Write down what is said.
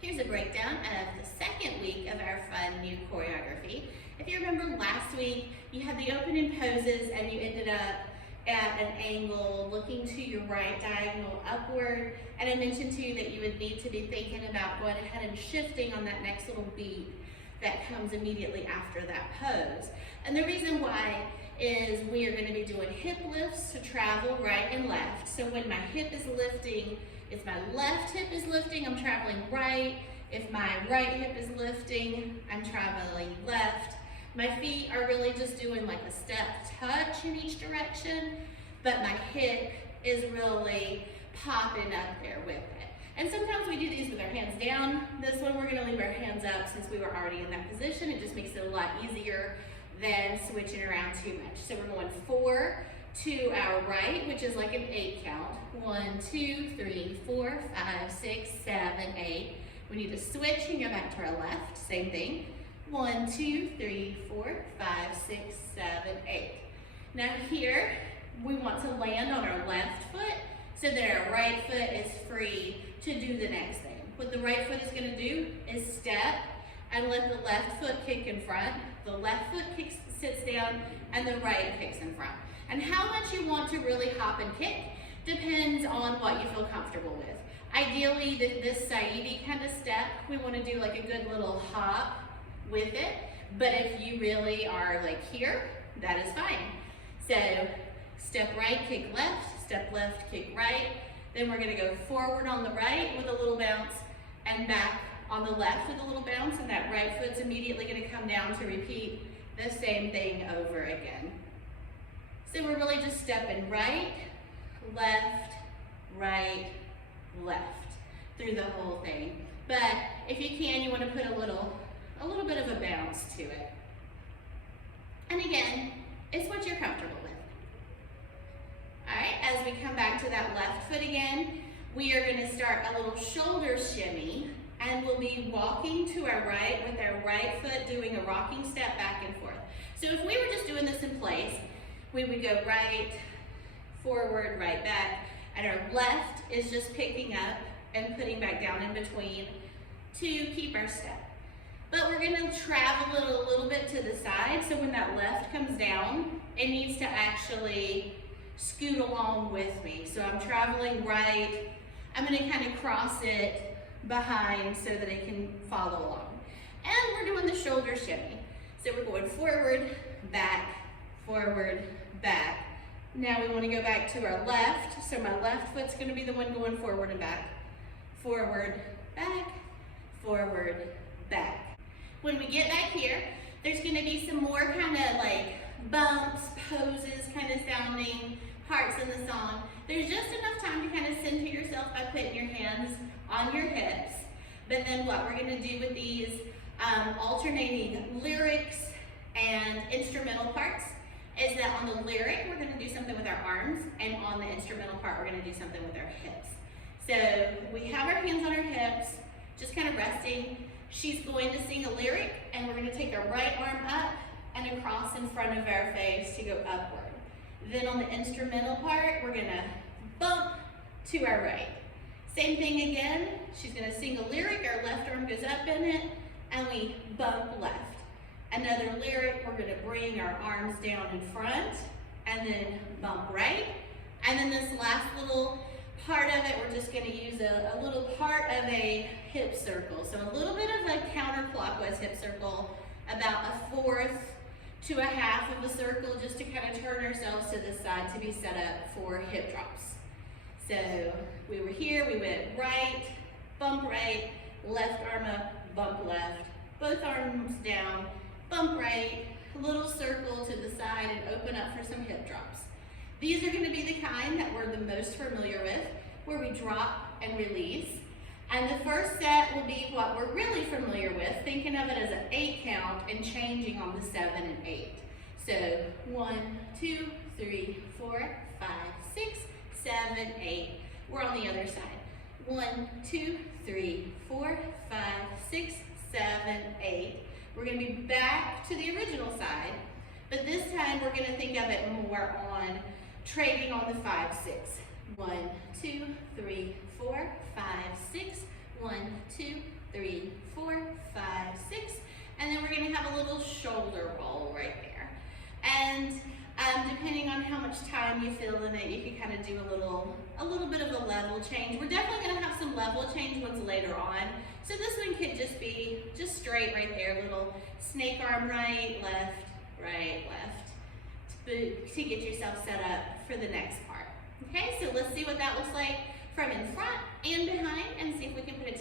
Here's a breakdown of the second week of our fun new choreography. If you remember last week, you had the opening poses and you ended up at an angle looking to your right diagonal upward. And I mentioned to you that you would need to be thinking about going ahead and shifting on that next little beat that comes immediately after that pose. And the reason why is we are going to be doing hip lifts to travel right and left. So when my hip is lifting, if my left hip is lifting, I'm traveling right. If my right hip is lifting, I'm traveling left. My feet are really just doing like a step touch in each direction, but my hip is really popping up there with it. And sometimes we do these with our hands down. This one we're gonna leave our hands up since we were already in that position. It just makes it a lot easier than switching around too much. So we're going 4 to our right, which is like an 8 count. 1, 2, 3, 4, 5, 6, 7, 8. We need to switch and go back to our left, same thing. 1, 2, 3, 4, 5, 6, 7, 8. Now here, we want to land on our left foot so that our right foot is free to do the next thing. What the right foot is gonna do is step and let the left foot kick in front. The left foot sits down and the right kicks in front. And how much you want to really hop and kick depends on what you feel comfortable with. Ideally, this Saidi kind of step, we want to do like a good little hop with it. But if you really are like here, that is fine. So step right, kick left, step left, kick right. Then we're going to go forward on the right with a little bounce and back on the left with a little bounce, and that right foot's immediately going to come down to repeat the same thing over again. So we're really just stepping right, left, left through the whole thing. But if you can, you want to put a little bit of a bounce to it. And again, it's what you're comfortable with. All right, as we come back to that left foot again, we are going to start a little shoulder shimmy, and we'll be walking to our right with our right foot doing a rocking step back and forth. So if we were just doing this in place, we would go right, forward, right back, and our left is just picking up and putting back down in between to keep our step. But we're gonna travel it a little bit to the side, so when that left comes down, it needs to actually scoot along with me. So I'm traveling right, I'm gonna kind of cross it behind so that it can follow along. And we're doing the shoulder shimmy. So we're going forward, back, back. Now we want to go back to our left. So my left foot's going to be the one going forward and back. Forward, back. When we get back here, there's going to be some more kind of like bumps, poses, kind of sounding parts in the song. There's just enough time to kind of center yourself by putting your hands on your hips. But then what we're going to do with these alternating lyrics and instrumental parts is that on the lyric, we're going to do something with our arms, and on the instrumental part, we're going to do something with our hips. So we have our hands on our hips, just kind of resting. She's going to sing a lyric, and we're going to take our right arm up and across in front of our face to go upward. Then on the instrumental part, we're going to bump to our right. Same thing again. She's going to sing a lyric, our left arm goes up in it, and we bump left. Another lyric, we're going to bring our arms down in front and then bump right. And then this last little part of it, we're just going to use a little part of a hip circle. So a little bit of a counterclockwise hip circle, about 1/4 to 1/2 of a circle, just to kind of turn ourselves to the side to be set up for hip drops. So we were here, we went right, bump right, left arm up, bump left, both arms down, bump right, a little circle to the side, and open up for some hip drops. These are going to be the kind that we're the most familiar with, where we drop and release. And the first set will be what we're really familiar with, thinking of it as an 8 count and changing on the 7 and 8. So 1, 2, 3, 4, 5, 6, 7, 8. We're on the other side. 1, 2, 3, 4, 5, 6, 7, 8. We're going to be back to the original side, but this time we're going to think of it more on trading on the 5, 6. 1, 2, 3, 4, 5, 6. 1, 2, gonna have a little shoulder roll right there. And depending on how much time you feel in it, you can kind of do a little bit of a level change. We're definitely gonna have some level change ones later on. So this one could just be just straight right there, little snake arm right, left, to get yourself set up for the next part. Okay, so let's see what that looks like from in front and behind, and see if we can put it